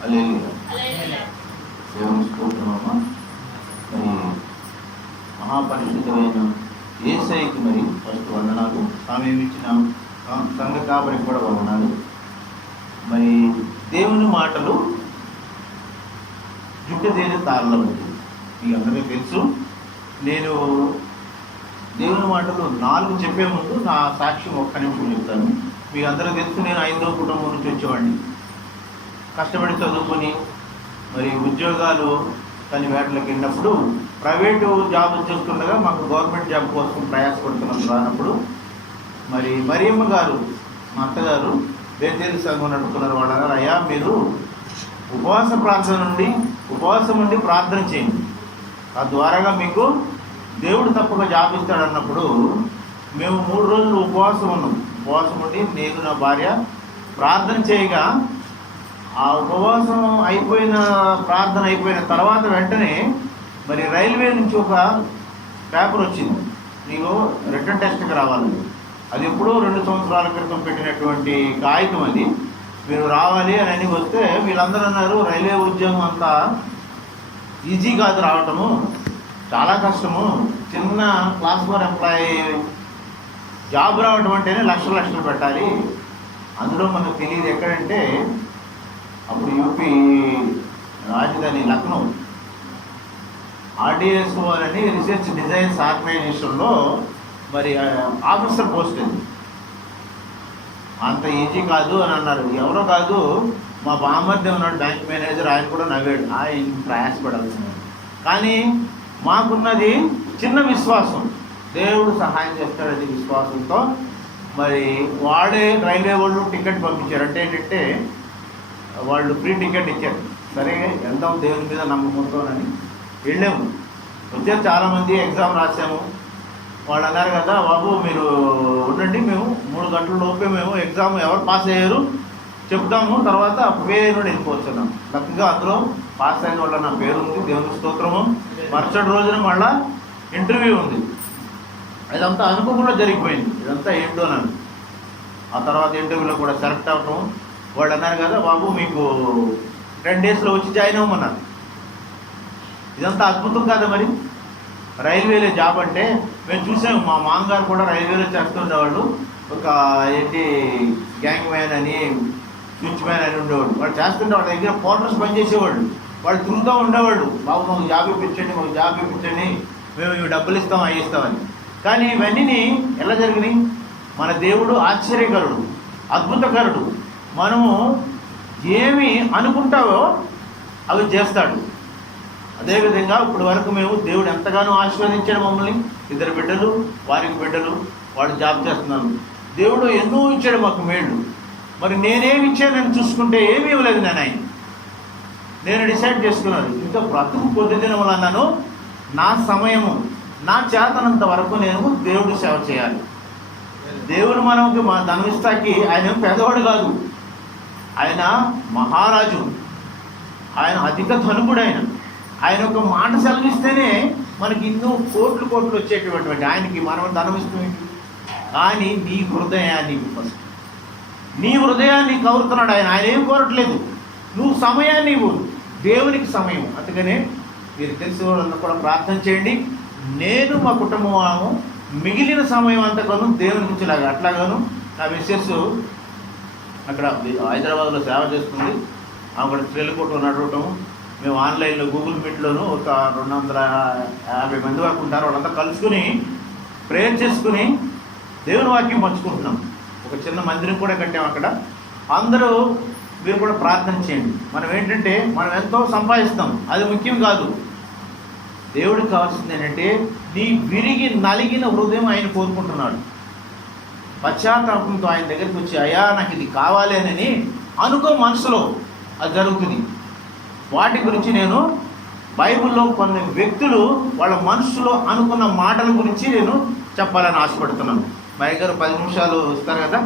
హల్లెలూయా. దేవుని స్తోత్రమమ్మా. మరి మహాపరిశుద్ధమైన యేసయ్యకి మరి ఫస్ట్ వందనాలు. సమయం ఇచ్చిన సంఘ కాపరికి కూడా వందనాలు. మరి దేవుని మాటలు జుట్టు తేనె తాళ్ళ వంటి మీకు అందరికీ తెలుసు. నేను దేవుని మాటలు 4 చెప్పే ముందు నా సాక్ష్యం ఒక్క నిమిషం చెప్తాను. మీకు అందరికీ తెలుసు, నేను 5వ కుటుంబం నుంచి వచ్చేవాడిని. కష్టపడి చదువుకొని మరి ఉద్యోగాలు కానీ వేటలకు వెళ్ళినప్పుడు ప్రైవేటు జాబ్ చేస్తుండగా మాకు గవర్నమెంట్ జాబ్ కోసం ప్రయాసపడుతున్నాం. రానప్పుడు మరి మరియమ్మ గారు, మా అత్తగారు బేతేలు సంఘం నడుపుతున్నారు. వాళ్ళు అన్నారు, అయ్యా మీరు ఉపవాసం నుండి ప్రార్థన చేయండి, తద్వారాగా మీకు దేవుడు తప్పక జాబ్ ఇస్తాడన్నప్పుడు మేము 3 రోజులు ఉపవాసం ఉన్నాం. ఉపవాసం ఉండి నేను నా భార్య ప్రార్థన చేయగా ఆ ఉపవాసం ప్రార్థన అయిపోయిన తర్వాత వెంటనే మరి రైల్వే నుంచి ఒక పేపర్ వచ్చింది, నీకు రిటర్న్ టెస్ట్కి రావాలి. అది ఎప్పుడో 2 సంవత్సరాల క్రితం పెట్టినటువంటి కాగితం, అది మీరు రావాలి అని వస్తే వీళ్ళందరూ అన్నారు, రైల్వే ఉద్యోగం అంతా ఈజీ కాదు, రావటము చాలా కష్టము, చిన్న క్లాస్ 4 ఎంప్లాయీ జాబ్ రావడం అంటేనే లక్షలు పెట్టాలి. అందులో మనకు తెలియదు ఎక్కడంటే అప్పుడు యూపీ రాజధాని లక్నో RDSO అని రీసెర్చ్ డిజైన్స్ ఆర్గనైజేషన్లో మరి ఆఫీసర్ పోస్ట్ అది. అంత ఈజీ కాదు అని అన్నారు. ఎవరో కాదు, మా బామ్మర్ది ఉన్నాడు బ్యాంక్ మేనేజర్, ఆయన కూడా నవ్వాడు, ఆయన ప్రయాసపడాల్సింది. కానీ మాకున్నది చిన్న విశ్వాసం, దేవుడు సహాయం చేస్తాడని విశ్వాసంతో మరి వాడే రైల్వే వాళ్ళు టికెట్ పంపించారు. అంటే ఏంటంటే వాళ్ళు ఫ్రీ టికెట్ ఇచ్చారు. సరే వెళ్దాం దేవుని మీద నమ్మకంతోనని వెళ్ళాము. వచ్చారు చాలామంది, ఎగ్జామ్ రాసాము. వాళ్ళు అన్నారు కదా, బాబు మీరు ఉండండి, మేము 3 గంటల లోపే మేము ఎగ్జామ్ ఎవరు పాస్ అయ్యారు చెప్తాము, తర్వాత వేరే నుండి వెళ్ళిపోతున్నాం. లక్కగా అందులో పాస్ అయిన వాళ్ళ నా పేరు ఉంది, దేవుని స్తోత్రము. మరుసటి రోజున మళ్ళా ఇంటర్వ్యూ ఉంది. ఇదంతా అనుకోకుండా జరిగిపోయింది. ఇదంతా ఏంటో నన్ను ఆ తర్వాత ఇంటర్వ్యూలో కూడా సెలెక్ట్ అవ్వటం. వాళ్ళు అన్నారు కదా, బాబు మీకు 10 డేస్లో వచ్చి జాయిన్ అవ్వమన్నారు. ఇదంతా అద్భుతం కదా. మరి రైల్వేలో జాబ్ అంటే మేము చూసాము, మా మామగారు కూడా రైల్వేలో చేస్తుండేవాళ్ళు. ఒక గ్యాంగ్ మ్యాన్ అని, స్విచ్ మ్యాన్ అని ఉండేవాడు. వాళ్ళు చేస్తుంటే వాళ్ళ దగ్గర పోర్టర్స్ పనిచేసేవాళ్ళు. వాళ్ళు తిరుగుతూ ఉండేవాళ్ళు, బాబు మాకు జాబ్ ఇప్పించండి, మేము ఇవి డబ్బులు ఇస్తాం, అవి ఇస్తామని. కానీ ఇవన్నీ ఎలా జరిగినాయి? మన దేవుడు ఆశ్చర్యకరుడు, అద్భుతకరుడు. మనము ఏమి అనుకుంటావో అవి చేస్తాడు. అదేవిధంగా ఇప్పుడు వరకు మేము దేవుడు ఎంతగానో ఆశీర్వదించాడు మమ్మల్ని. 2 బిడ్డలు, వారికి బిడ్డలు, వాడు జాబ్ చేస్తున్నాను. దేవుడు ఎన్నో ఇచ్చాడు మాకు మేళ్ళు. మరి నేనేమి ఇచ్చానని చూసుకుంటే ఏమీ ఇవ్వలేదు. నేను డిసైడ్ చేసుకున్నాను, ఇంకా బ్రతుకు పొద్దుదినములు అన్నాను, నా సమయము నా చేతనంత వరకు నేను దేవుడు సేవ చేయాలి. దేవుడు మనకి మా ధనమిస్తాకి ఆయన పేదవాడు కాదు, ఆయన మహారాజు, ఆయన అధిక ధనుకుడు. ఆయన ఒక మాట సెలవిస్తేనే మనకి ఎన్నో కోట్లు వచ్చేటటువంటి ఆయనకి మనం ధనమిస్తాం. కానీ నీ హృదయాన్ని కోరుతున్నాడు ఆయన ఏం కోరట్లేదు, నువ్వు సమయాన్ని ఇవ్వు, దేవునికి సమయం. అందుకనే మీరు తెలిసిన వాళ్ళందరూ కూడా ప్రార్థన చేయండి. నేను మా కుటుంబము మిగిలిన సమయం అంతగాను దేవుని గురించిలాగా అట్లాగాను. నా మిస్సెస్ అక్కడ హైదరాబాద్లో సేవ చేస్తుంది, అక్కడ శ్రీలకోట నడవటము. మేము ఆన్లైన్లో గూగుల్ మీట్లోనూ ఒక 250 మంది వరకు ఉంటారు. వాళ్ళంతా కలుసుకుని ప్రేయర్ చేసుకుని దేవుని వాక్యం పంచుకుంటున్నాం. ఒక చిన్న మందిరం కూడా కట్టాము అక్కడ. అందరూ మీరు కూడా ప్రార్థన చేయండి. మనం ఏంటంటే మనం ఎంతో సంపాదిస్తాం, అది ముఖ్యం కాదు. దేవుడికి కావాల్సింది ఏంటంటే నీ విరిగి నలిగిన హృదయం ఆయన కోరుకుంటున్నాడు. పశ్చాత్తాపంతో ఆయన దగ్గరికి వచ్చి, అయ్యా నాకు ఇది కావాలి అని అనుకో, మనసులో అది జరుగుతుంది. వాటి గురించి నేను బైబిల్లో కొన్ని వ్యక్తులు వాళ్ళ మనసులో అనుకున్న మాటల గురించి నేను చెప్పాలని ఆశపడుతున్నాను. మా దగ్గర 10 నిమిషాలు ఇస్తారు కదా.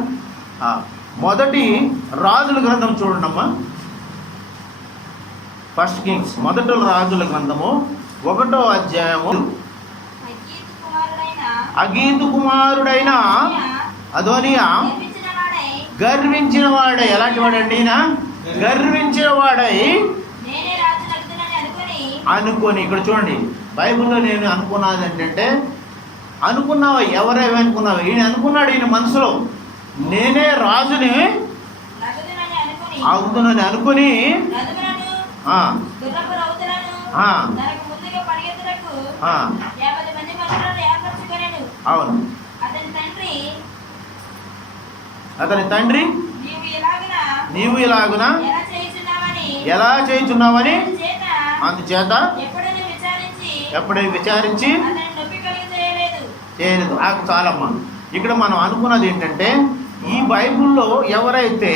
మొదటి రాజుల గ్రంథం చూడండి అమ్మా. 1 కింగ్స్, మొదటి రాజుల గ్రంథము 1వ అధ్యాయము. అగీతు కుమారుడైన అదోనియా గర్వించిన వాడే. ఎలాంటి వాడండి ఈయన? గర్వించిన వాడై అనుకొని. ఇక్కడ చూడండి, బైబిల్లో నేను అనుకున్నది ఏంటంటే, అనుకున్నావా? ఎవరేవి అనుకున్నావా? ఈయన అనుకున్నాడు, ఈయన మనసులో నేనే రాజుని అవుతుందని అనుకుని అవును. అతని తండ్రి నీవు ఇలాగున ఎలా చేయుచున్నావని అందుచేత ఎప్పుడైనా విచారించి చేయలేదు. చాలమ్మా. ఇక్కడ మనం అనుకున్నది ఏంటంటే, ఈ బైబిల్లో ఎవరైతే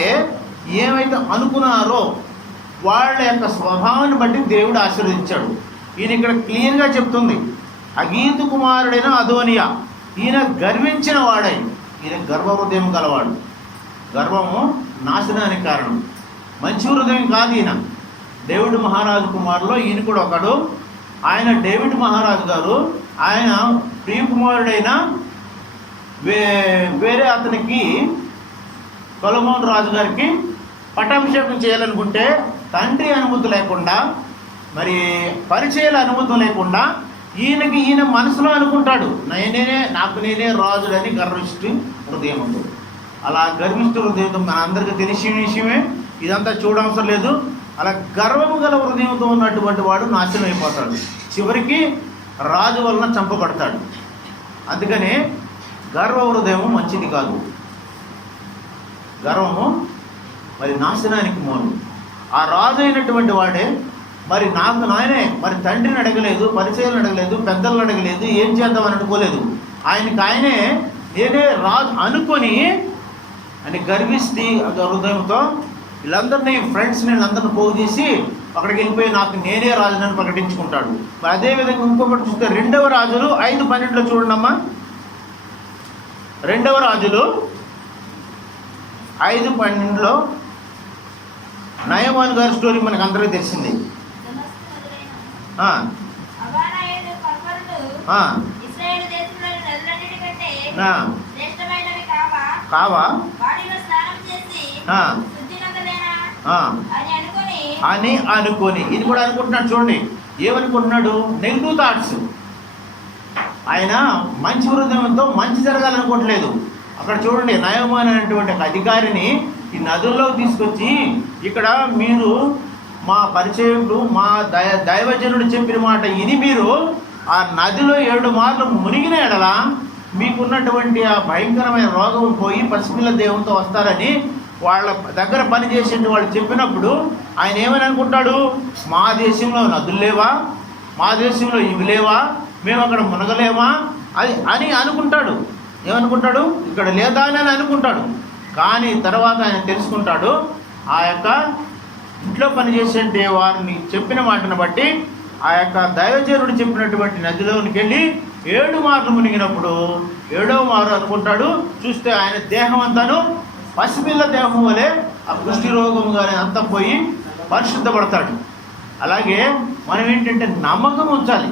ఏమైతే అనుకున్నారో వాళ్ళ యొక్క స్వభావాన్ని బట్టి దేవుడు ఆశీర్వదించాడు. ఈయన ఇక్కడ క్లియర్గా చెప్తుంది, అగీతు కుమారుడైన అదోనియా ఈయన గర్వించిన వాడై, ఈయన గర్వ హృదయం గలవాడు. గర్వము నాశనానికి కారణం. మంచి హృదయం కాదు ఈయన. డేవిడ్ మహారాజు కుమారులో ఈయన కూడా ఒకడు. ఆయన డేవిడ్ మహారాజు గారు ఆయన ప్రియకుమారుడైన వేరే అతనికి సొలొమోను రాజు గారికి పట్టాభిషేకం చేయాలనుకుంటే తండ్రి అనుమతి లేకుండా, మరి పరిచయాల అనుమతి లేకుండా ఈయన మనసులో అనుకుంటాడు, నాకు నేనే రాజుడని గర్విష్ఠు హృదయం ఉంది. అలా గర్విష్ఠు హృదయంతో మన అందరికీ తెలిసిన విషయమే, ఇదంతా చూడవసరం లేదు. అలా గర్వము గల హృదయంతో ఉన్నటువంటి వాడు నాశనం అయిపోతాడు, చివరికి రాజు వలన చంపబడతాడు. అందుకని గర్వ హృదయము మంచిది కాదు. గర్వము మరి నాశనానికి మూలం. ఆ రాజు అయినటువంటి వాడే మరి నాకు నాయనే మరి తండ్రిని అడగలేదు, పరిచయాలను అడగలేదు, పెద్దలను అడగలేదు, ఏం చేద్దామని అనుకోలేదు. ఆయనే నేనే రాజు అనుకొని అని గర్విస్తే హృదయంతో వీళ్ళందరినీ ఫ్రెండ్స్ని వీళ్ళందరినీ పోగు చేసి అక్కడికి వెళ్ళిపోయి నాకు నేనే రాజునని ప్రకటించుకుంటాడు. అదేవిధంగా ఇంకొకటి చూస్తే 2వ రాజులు 5:12 చూడండమ్మా. 2వ రాజులు 5:12 నయమాను గారి స్టోరీ మనకు అందరికీ తెలిసింది. కావా అని అనుకొని ఇది కూడా అనుకుంటున్నాడు. చూడండి ఏమనుకుంటున్నాడు, నెగిటివ్ థాట్స్. ఆయన మంచి హృదయంతో మంచి జరగాలనుకోవట్లేదు. అక్కడ చూడండి, నయమాన్ అనేటువంటి ఒక అధికారిని ఈ నదుల్లోకి తీసుకొచ్చి, ఇక్కడ మీరు మా పరిచయుడు మా దైవజనుడు చెప్పిన మాట ఇది, మీరు ఆ నదిలో 7 మార్లు మునిగిన ఎడల మీకున్నటువంటి ఆ భయంకరమైన రోగం పోయి పసిపిల్ల దేవునితో వస్తారని వాళ్ళ దగ్గర పనిచేసే వాళ్ళు చెప్పినప్పుడు ఆయన ఏమని అనుకుంటాడు, మా దేశంలో నదులు లేవా, మా దేశంలో ఇవి లేవా, మేము అక్కడ మునగలేమా అని అనుకుంటాడు. ఏమనుకుంటాడు, ఇక్కడ లేదా అని అనుకుంటాడు. కానీ తర్వాత ఆయన తెలుసుకుంటాడు, ఆ యొక్క ఇంట్లో పనిచేసే వారిని చెప్పిన మాటను బట్టి ఆ యొక్క దైవజనుడు చెప్పినటువంటి నదిలోనికి వెళ్ళి 7 మార్లు మునిగినప్పుడు 7వ మారు అనుకుంటాడు, చూస్తే ఆయన దేహం అంతాను పసిపిల్ల దేహం వలె ఆ కుష్టి రోగం కానీ అంతా పోయి పరిశుద్ధపడతాడు. అలాగే మనం ఏంటంటే నమ్మకం ఉంచాలి.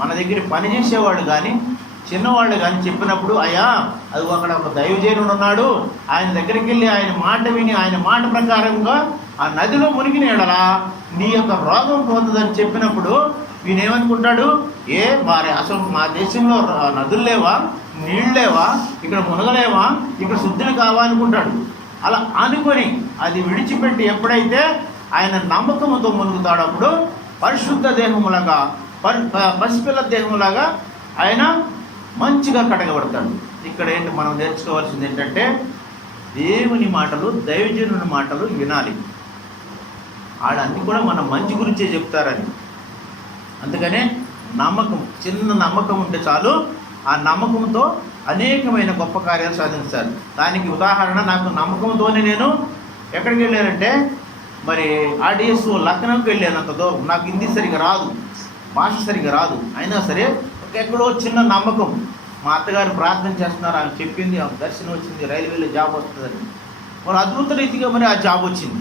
మన దగ్గర పనిచేసేవాడు కానీ చిన్నవాళ్ళు కానీ చెప్పినప్పుడు, అయ్యా అది అక్కడ ఒక దైవజనుడు ఉన్నాడు, ఆయన దగ్గరికి వెళ్ళి ఆయన మాట విని ఆయన మాట ప్రకారంగా ఆ నదిలో మునిగిన ఎడలా నీ యొక్క రోగం పోతుందని చెప్పినప్పుడు ఈయనేమనుకుంటాడు, మరి అసలు మా దేశంలో నదులు లేవా, నీళ్ళు లేవా, ఇక్కడ మునగలేవా, ఇక్కడ శుద్ధిని కావా అనుకుంటాడు. అలా అనుకొని అది విడిచిపెట్టి ఎప్పుడైతే ఆయన నమ్మకంతో మునుగుతాడు, అప్పుడు పరిశుద్ధ దేహములాగా పసిపిల్ల దేహములాగా ఆయన మంచిగా కడగబడతాడు. ఇక్కడ ఏంటి మనం నేర్చుకోవాల్సింది ఏంటంటే, దేవుని మాటలు దైవజనుని మాటలు వినాలి. ఆడన్నీ కూడా మన మంచి గురించే చెప్తారని. అందుకనే నమ్మకం, చిన్న నమ్మకం ఉంటే చాలు, ఆ నమ్మకంతో అనేకమైన గొప్ప కార్యాలు సాధించారు. దానికి ఉదాహరణ, నాకు నమ్మకంతోనే నేను ఎక్కడికి వెళ్ళానంటే మరి ఆర్డిఎస్ లక్నోకి వెళ్ళానంతతో. నాకు హిందీ సరిగా రాదు, భాష సరిగా రాదు, అయినా సరే ఎక్కడో చిన్న నమ్మకం. మా అత్తగారు ప్రార్థన చేస్తున్నారు, ఆమె చెప్పింది, ఆమె దర్శనం వచ్చింది, రైల్వేలో జాబ్ వస్తుందని. మరి అద్భుత రీతిగా మరి ఆ జాబ్ వచ్చింది.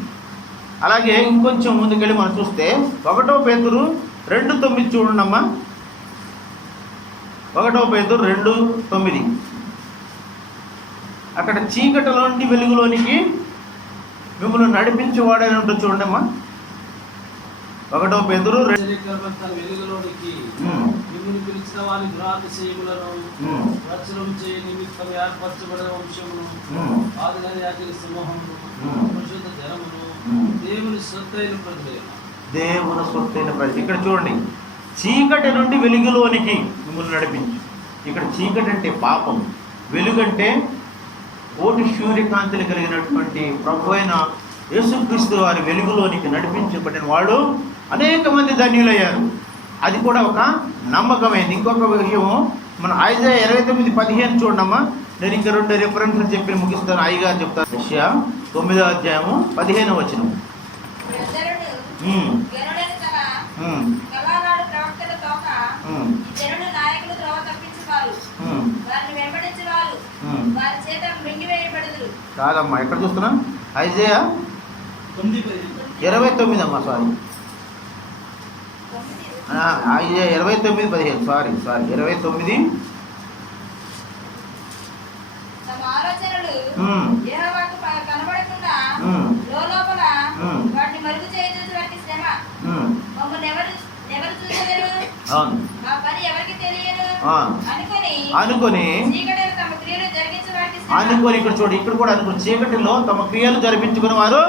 అలాగే ఇంకొంచెం ముందుకెళ్ళి మనం చూస్తే 1 పేతురు 2:9 చూడండమ్మా. 1 పేతురు 2:9 అక్కడ చీకటిలోంటి వెలుగులోనికి మిమ్మల్ని నడిపించేవాడని ఉంటుంది. చూడండి అమ్మా, 1 పేతురు వెలుగులోనికి మిమ్మల్ని పిలిచిన వారి దురాతిశయములను ప్రచురం చేయ నిమిత్తం ఏర్పరచబడిన వంశమును, ఆదిగారి ఆకలి సమూహమును, పరిశుద్ధ జనమును, దేవుని సొత్తైన ప్రజలు. దేవుని సొత్తైన ప్రజలు. ఇక్కడ చూడండి, చీకటి నుండి వెలుగులోనికి మిమ్మల్ని నడిపించు. ఇక్కడ చీకటి అంటే పాపం, వెలుగంటే కోటి సూర్యకాంతులు కలిగినటువంటి ప్రభు అయిన యేసుక్రీస్తు వారి వెలుగులోనికి నడిపించబడిన వాడు అనేక మంది ధన్యులయ్యారు. అది కూడా ఒక నమ్మకమైంది. ఇంకొక విషయం, మన ఐజాయా 29:15 చూడమ్మా. నేను ఇంకా 2 రెఫరెన్స్లు చెప్పి ముగిస్తాను. అయ్యగారు చెప్తాను. యెషయా 9వ అధ్యాయము 15వ వచనం. కాదమ్మా, ఎక్కడ చూస్తున్నా? ఐజాయా 29 అమ్మా, సారీ, ఐజాయా 29:15, సారీ 29. అనుకొని ఇక్కడ చూడు, ఇక్కడ కూడా అనుకుని చీకటిలో తమ క్రియలు జరిపించుకుని వారు.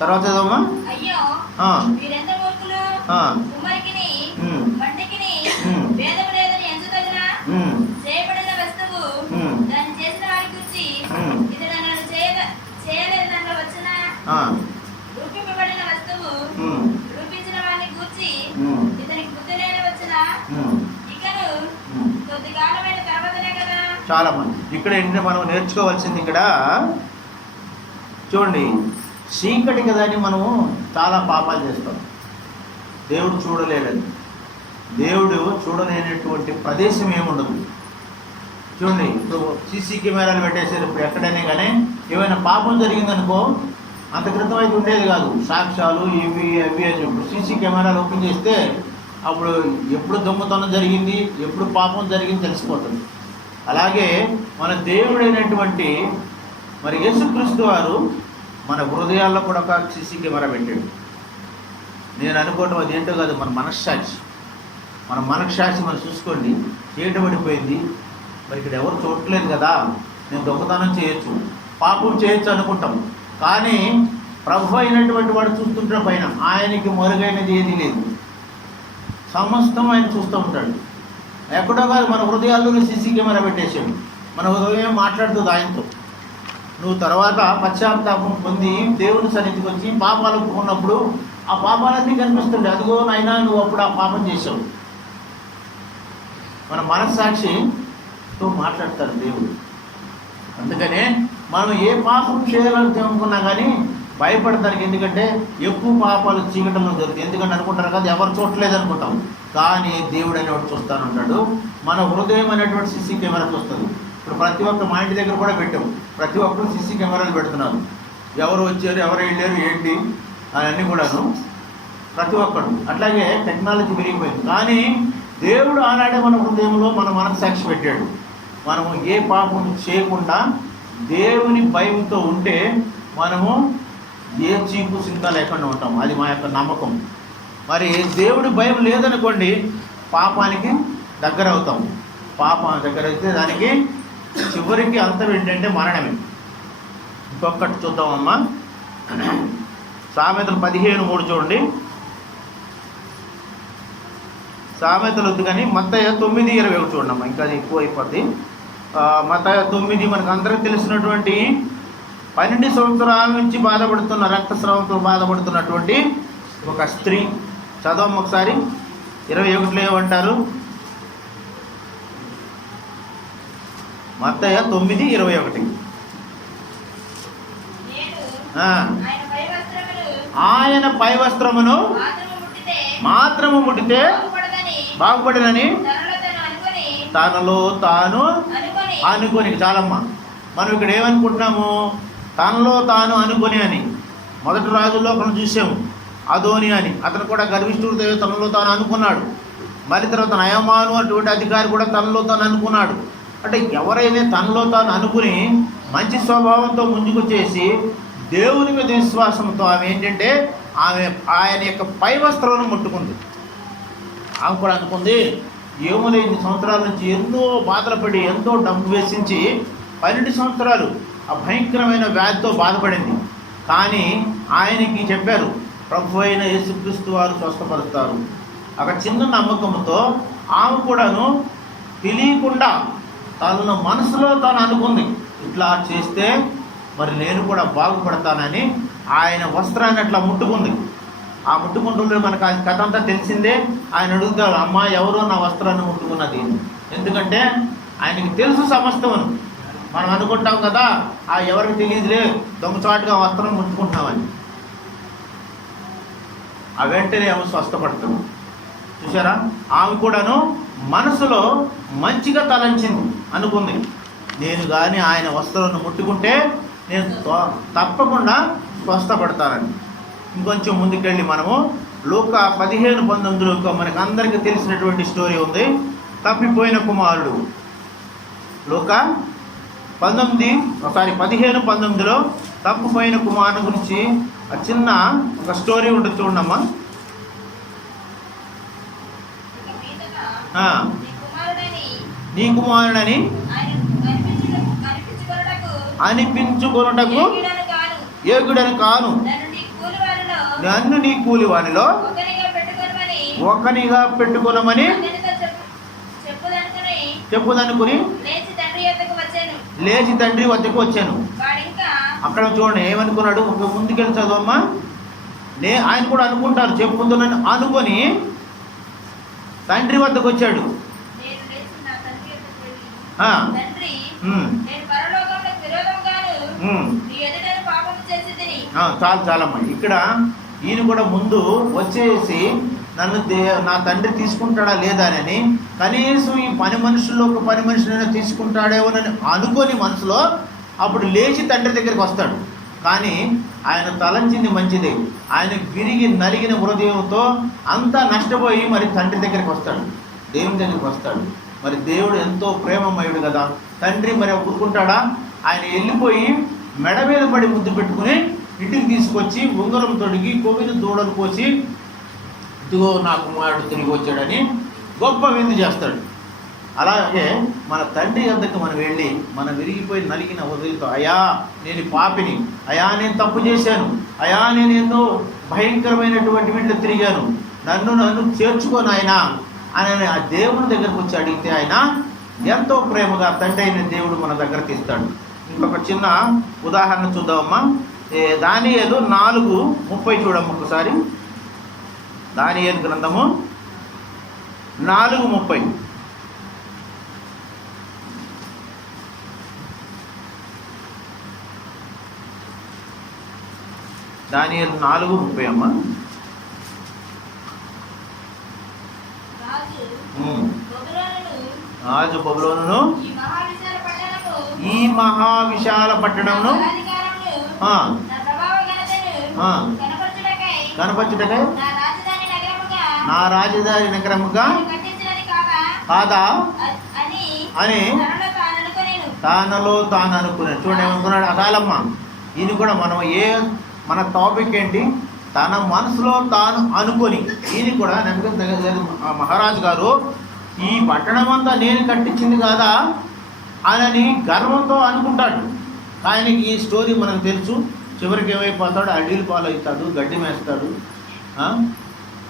తర్వాత చదవమ్మా. చాలా మంది ఇక్కడ ఏంటంటే మనం నేర్చుకోవాల్సింది, ఇక్కడ చూడండి, చీకటి కదా అని మనము చాలా పాపాలు చేస్తాం. దేవుడు చూడలేడని, దేవుడు చూడలేనటువంటి ప్రదేశం ఏముండదు. చూడండి, ఇప్పుడు సీసీ కెమెరాలు పెట్టేసారు. ఇప్పుడు ఎక్కడైనా కానీ ఏమైనా పాపం జరిగిందనుకో, అంత క్రితం అయితే ఉండేది కాదు, సాక్ష్యాలు ఇవి అవి అని. ఇప్పుడు సీసీ కెమెరాలు ఓపెన్ చేస్తే అప్పుడు ఎప్పుడు దొంగతనం జరిగింది, ఎప్పుడు పాపం జరిగింది తెలిసిపోతుంది. అలాగే మన దేవుడైనటువంటి మరి యేసుక్రీస్తు వారు మన హృదయాల్లో కూడా ఒక సీసీ కెమెరా పెట్టాడు. నేను అనుకోవటం అది ఏంటో కాదు, మన మనస్సాక్షి మనం చూసుకోండి, చీకటపడిపోయింది. మరి ఇక్కడ ఎవరు చూడట్లేదు కదా, నేను దొంగతనం చేయొచ్చు, పాపం చేయొచ్చు అనుకుంటాం. కానీ ప్రభు అయినటువంటి వాడు చూస్తుంటాడు పైన. ఆయనకి మరుగైనది ఏది లేదు, సమస్తం ఆయన చూస్తూ ఉంటాడు. ఎక్కడో కాదు, మన హృదయాల్లోనే సీసీ కెమెరా పెట్టేసాడు. మన హృదయం మాట్లాడుతుంది ఆయనతో. నువ్వు తర్వాత పశ్చాత్తాపం పొంది దేవుని సన్నిధికి వచ్చి పాపాలు ఒప్పుకున్నప్పుడు ఆ పాపాలన్నీ కనిపిస్తుండే. అదిగో నాయనా, నువ్వు అప్పుడు ఆ పాపం చేసావు. మన మనస్సాక్షితో మాట్లాడతాడు దేవుడు. అందుకనే మనం ఏ పాపం చేయాలని అనుకున్నా కానీ భయపడతానికి. ఎందుకంటే ఎక్కువ పాపాలు చీకటంలో జరుగుతాయి. ఎందుకంటే అనుకుంటారు కదా, ఎవరు చూడలేదు అనుకుంటాం. కానీ దేవుడు అనేవాడు చూస్తానంటాడు. మన హృదయం అనేటువంటి సీసీ కెమెరా చూస్తుంది. ఇప్పుడు ప్రతి ఒక్క మా ఇంటి దగ్గర కూడా పెట్టాము, ప్రతి ఒక్కరు సీసీ కెమెరాలు పెడుతున్నారు. ఎవరు వచ్చారు, ఎవరు వెళ్ళారు, ఏంటి అవన్నీ కూడాను ప్రతి ఒక్కరు. అట్లాగే టెక్నాలజీ పెరిగిపోయింది. కానీ దేవుడు ఆనాడే మన హృదయంలో మన మనస్సాక్షి పెట్టాడు. మనము ఏ పాపం చేయకుండా దేవుని భయంతో ఉంటే మనము ఏ చీపు చింత లేకుండా ఉంటాం. అది మా యొక్క నమ్మకం. మరి దేవుడి భయం లేదనుకోండి, పాపానికి దగ్గర అవుతాం. పాపం దగ్గర అయితే దానికి చివరికి అంతం ఏంటంటే మరణమే. ఇంకొకటి చూద్దామమ్మా, సామెతలు 15:3 చూడండి. సామెతలు వద్దు కానీ మత్తయి 9:21 చూడమ్మా, ఇంకా అది ఎక్కువ అయిపోద్ది. మత్తయి 9 మనకు అందరికీ తెలిసినటువంటి 12 సంవత్సరాల నుంచి బాధపడుతున్న, రక్తస్రావంతో బాధపడుతున్నటువంటి ఒక స్త్రీ. చదవమ్మ ఒకసారి. 21లో ఏమంటారు? మత్తయి 9:21. ఆయన పై వస్త్రమును మాత్రము ముట్టితే బాగుపడనని తనలో తాను అనుకొని. చాలమ్మా, మనం ఇక్కడ ఏమనుకుంటున్నాము? తనలో తాను అనుకొని అని. మొదటి రాజుల్లో మనం చూసాము, అదోని అని. అతను కూడా గర్విష్ఠుడు, తనలో తాను అనుకున్నాడు. మరి తర్వాత నయమాను అటువంటి అధికారి కూడా తనలో తాను అనుకున్నాడు. అంటే ఎవరైనా తనలో తాను అనుకుని మంచి స్వభావంతో ముందుకు చేసి దేవుని మీద విశ్వాసంతో ఆమె ఏంటంటే ఆయన యొక్క పై వస్త్రాలను ముట్టుకుంది. ఆమె కూడా అనుకుంది, ఏమో ఇన్ని సంవత్సరాల నుంచి ఎన్నో బాధలు పడి ఎంతో డబ్బు వేసించి 12 సంవత్సరాలు ఆ భయంకరమైన వ్యాధితో బాధపడింది. కానీ ఆయనకి చెప్పారు, ప్రభు అయిన యేసుక్రీస్తు వారు స్వస్థపరుస్తారు. అక్కడ చిన్న నమ్మకంతో ఆమె కూడాను తెలియకుండా తన మనసులో తాను అనుకుంది, ఇట్లా చేస్తే మరి నేను కూడా బాగుపడతానని ఆయన వస్త్రాన్ని అట్లా ముట్టుకుంది. ఆ ముట్టుకుంటుంటే మనకు ఆ కథ అంతా తెలిసిందే. ఆయన అడుగుతారు, అమ్మ ఎవరో నా వస్త్రాన్ని ముట్టుకున్నది. ఎందుకంటే ఆయనకి తెలుసు సమస్తమను. మనం అనుకుంటాం కదా, ఆ ఎవరికి తెలియదులే దొంగచాటుగా వస్త్రం ముట్టుకుంటున్నామని. ఆ వెంటనే ఆమె స్వస్థపడుతుంది. చూసారా, ఆమె కూడాను మనసులో మంచిగా తలంచింది, అనుకుంది, నేను కానీ ఆయన వస్త్రాలను ముట్టుకుంటే నేను తప్పకుండా స్వస్థపడతానని. ఇంకొంచెం ముందుకెళ్ళి మనము లూకా 15:19 మనకు అందరికీ తెలిసినటువంటి స్టోరీ ఉంది, తప్పిపోయిన కుమారుడు. లూకా 15:19 తప్పిపోయిన కుమారుడు గురించి ఆ చిన్న ఒక స్టోరీ ఉంటుంది, చూడమ్మా. నీ కుమారుడని అనిపించుకొనుటకు యోగ్యుడని కాను, నన్ను నీ కూలి వానిలో ఒకనిగా పెట్టుకొనమని చెప్పుదనుకుని లేచి తండ్రి వద్దకు వచ్చాను. అక్కడ చూడండి ఏమనుకున్నాడు, ఒక ముందుకెళ్ళి చదవమ్మా. ఆయన కూడా అనుకుంటారు చెప్పుకుంటున్నాను అనుకొని తండ్రి వద్దకు వచ్చాడు. చాలమ్మా. ఇక్కడ ఈయన కూడా ముందు వచ్చేసి నన్ను నా తండ్రి తీసుకుంటాడా లేదా అని, కనీసం ఈ పని మనుషుల్లో ఒక పని మనిషినైనా తీసుకుంటాడేమోనని అనుకొని మనసులో అప్పుడు లేచి తండ్రి దగ్గరికి వస్తాడు. కానీ ఆయన తలంచింది మంచిదే. ఆయన విరిగి నలిగిన హృదయంతో అంతా నష్టపోయి మరి తండ్రి దగ్గరికి వస్తాడు, దేవుని దగ్గరికి వస్తాడు. మరి దేవుడు ఎంతో ప్రేమమయుడు కదా, తండ్రి మరి ఊరుకుంటాడా? ఆయన వెళ్ళిపోయి మెడ మీద పడి ముద్దు పెట్టుకుని ఇంటికి తీసుకొచ్చి ఉంగరం తొడిగి కొవ్విన దూడలు కోసి, ఇదిగో నా కుమారుడు తిరిగి వచ్చాడని గొప్ప విందు చేస్తాడు. అలాగే మన తండ్రి వద్దకు మనం వెళ్ళి మన విరిగిపోయి నలిగిన హృదయంతో, అయా నేను పాపిని, అయా నేను తప్పు చేశాను, అయా నేను ఎన్నో భయంకరమైనటువంటి వీటిలో తిరిగాను, నన్ను చేర్చుకొని ఆయన అని ఆ దేవుని దగ్గరకు వచ్చి అడిగితే ఆయన ఎంతో ప్రేమగా తండ్రి అయిన దేవుడు మన దగ్గరకు ఇస్తాడు. ఇంకొక చిన్న ఉదాహరణ చూద్దామమ్మా. దానియేలు 4:30 చూడమ్మ ఒకసారి. దానియేలు గ్రంథము 4:30. దానియేలు 4:30 అమ్మ. రాజు బబులోనును ఈ మహావిశాల పట్టణమును కనపరచుటకై నా రాజధాని నగరముగా కాదా అని తనలో తాను అనుకున్నాడు. చూడండి ఏమనుకున్నాడు, అదాలమ్మ. ఇది కూడా మనం మన టాపిక్ ఏంటి, తన మనసులో తాను అనుకొని. ఈయన కూడా మహారాజు గారు ఈ పట్టణం అంతా నేను కట్టించింది కాదా అని గర్వంతో అనుకుంటాడు. ఆయనకి ఈ స్టోరీ మనకు తెలుసు. చివరికి ఏమైపోతాడు, అడవిల పాలు అవుతాడు, గడ్డి మేస్తాడు.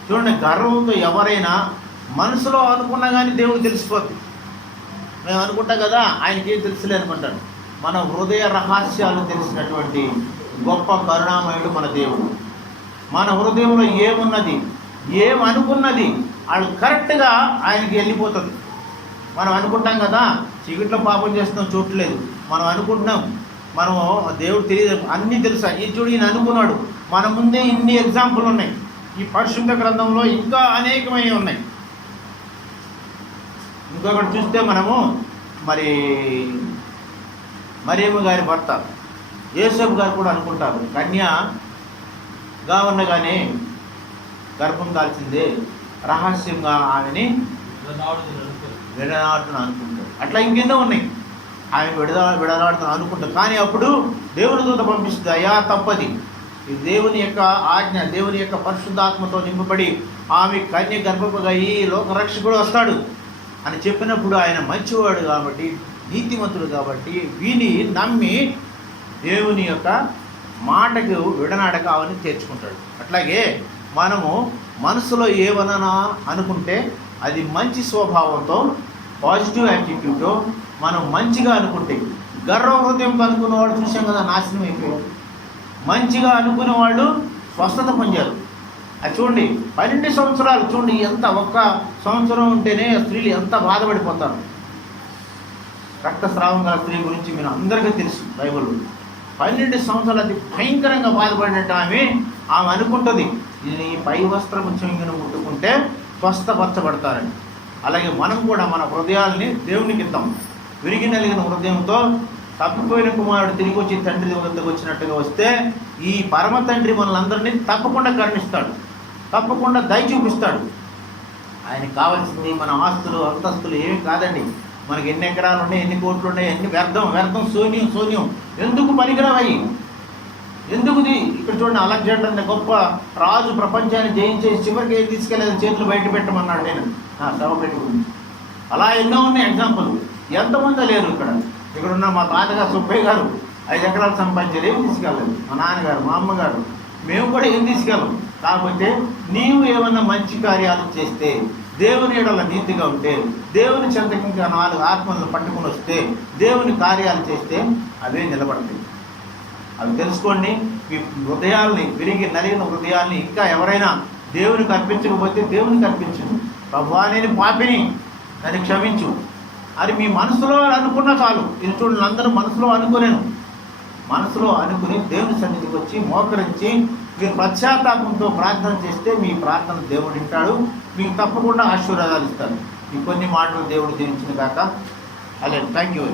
చూడండి, గర్వంతో ఎవరైనా మనసులో అనుకున్నా కానీ దేవుడు తెలిసిపోతుంది. మేము అనుకుంటాం కదా, ఆయనకి ఏం తెలుసులే అనుకుంటాడు. మన హృదయ రహస్యాలు తెలిసినటువంటి గొప్ప కరుణామయుడు మన దేవుడు. మన హృదయంలో ఏమున్నది, ఏమనుకున్నది వాళ్ళు కరెక్ట్గా ఆయనకి వెళ్ళిపోతుంది. మనం అనుకుంటాం కదా, చీకట్లో పాపం చేస్తున్నాం చూడలేదు, మనం అనుకుంటున్నాం మనం దేవుడు తెలియదు, అన్నీ తెలుసా. ఈ చూడు ఈయన అనుకున్నాడు. మన ముందే ఇన్ని ఎగ్జాంపుల్ ఉన్నాయి. ఈ పరిశుద్ధ గ్రంథంలో ఇంకా అనేకమైనవి ఉన్నాయి. ఇంకొకటి చూస్తే మనము మరి మరియమ్మ గారి భర్త యేసపు గారు కూడా అనుకుంటారు, కన్యగా ఉండగానే గర్భం దాల్చిందే, రహస్యంగా ఆమెని విడనాడుతున్నా అనుకుంటారు. అట్లా ఇంకెన్నో ఉన్నాయి. ఆయన విడనాడుతాను అనుకుంటాం. కానీ అప్పుడు దేవుని దూత పంపిస్తుంది, అయ్యా తప్పది, ఇది దేవుని యొక్క ఆజ్ఞ, దేవుని యొక్క పరిశుద్ధాత్మతో నింపబడి ఆమె కన్య గర్భముగా ఈ లోకరక్షకుడు వస్తాడు అని చెప్పినప్పుడు ఆయన మంచివాడు కాబట్టి, నీతిమంతుడు కాబట్టి విని నమ్మి దేవుని యొక్క మాటకు విడనాడక అవన్నీ తెచ్చుకుంటాడు. అట్లాగే మనము మనసులో ఏమన్నా అనుకుంటే అది మంచి స్వభావంతో, పాజిటివ్ యాటిట్యూడ్తో మనం మంచిగా అనుకుంటే, గర్వ హృదయంతో అనుకున్నవాడు చూసాం కదా నాశనం అయిపోయాడు. మంచిగా అనుకునే వాళ్ళు స్వస్థత పొందారు. అది చూడండి, 12 సంవత్సరాలు చూడండి, ఎంత ఒక్క సంవత్సరం ఉంటేనే స్త్రీలు ఎంత బాధపడిపోతారు. రక్తస్రావం గల స్త్రీ గురించి మీరు అందరికీ తెలుసు బైబిల్లో. 12 సంవత్సరాలు అతి భయంకరంగా బాధపడినట్టు ఆమె అనుకుంటుంది, ఇది పై వస్త్రము చెంగును ముట్టుకుంటే స్వస్థపరచబడతారని. అలాగే మనం కూడా మన హృదయాల్ని దేవునికి ఇద్దాం. విరిగి నలిగిన హృదయంతో తప్పిపోయిన కుమారుడు తిరిగి వచ్చి తండ్రి వద్దకు వచ్చినట్టుగా వస్తే ఈ పరమ తండ్రి మనల్ని తప్పకుండా కరుణిస్తాడు, తప్పకుండా దయ చూపిస్తాడు. ఆయనకి కావాల్సింది మన ఆస్తులు అంతస్తులు ఏమి కాదండి. మనకి ఎన్ని ఎకరాలు ఉన్నాయి, ఎన్ని కోట్లు ఉన్నాయి, ఎన్ని వ్యర్థం శూన్యం ఎందుకు పనికిరావయ్యి, ఎందుకుది? ఇక్కడ చూడండి, అలెగ్జాండర్ అనే గొప్ప రాజు ప్రపంచాన్ని జయించేసి చివరికి ఏం తీసుకెళ్ళేది, చేతులు బయట పెట్టమన్నాడు నేను నా శవ పెట్టుకుని. అలా ఎన్నో ఉన్నాయి ఎగ్జాంపుల్. ఎంతమంది లేరు ఇక్కడున్న మా తాతగారు సుబ్బయ్య గారు 5 ఎకరాలు సంపాదించారు, ఏం తీసుకెళ్ళలేదు. మా నాన్నగారు, మా అమ్మగారు, మేము కూడా ఏం తీసుకెళ్ళం. కాకపోతే నీవు ఏమన్నా మంచి కార్యాలు చేస్తే, దేవుని ఎడల నీతిగా ఉంటే, దేవుని చెంతకంగా 4 ఆత్మలను పట్టుకుని వస్తే, దేవుని కార్యాలు చేస్తే అవే నిలబడతాయి. అవి తెలుసుకోండి. మీ హృదయాల్ని, విరిగి నలిగిన హృదయాల్ని ఇంకా ఎవరైనా దేవునికి అర్పించకపోతే దేవునికి అర్పించండి. ప్రభువా నేను పాపిని, నన్ను క్షమించు అది మీ మనసులో అనుకున్నా చాలు. ఇది చూడండి, అందరూ మనసులో అనుకుని దేవుని సన్నిధికి వచ్చి మోకరించి మీరు పశ్చాత్తాపంతో ప్రార్థన చేస్తే మీ ప్రార్థన దేవుడు వింటాడు, మీకు తప్పకుండా ఆశీర్వాదాలు ఇస్తాడు. ఈ కొన్ని మాటలు దేవుడు దీవించిన కాక. అలాగే థ్యాంక్ యూ.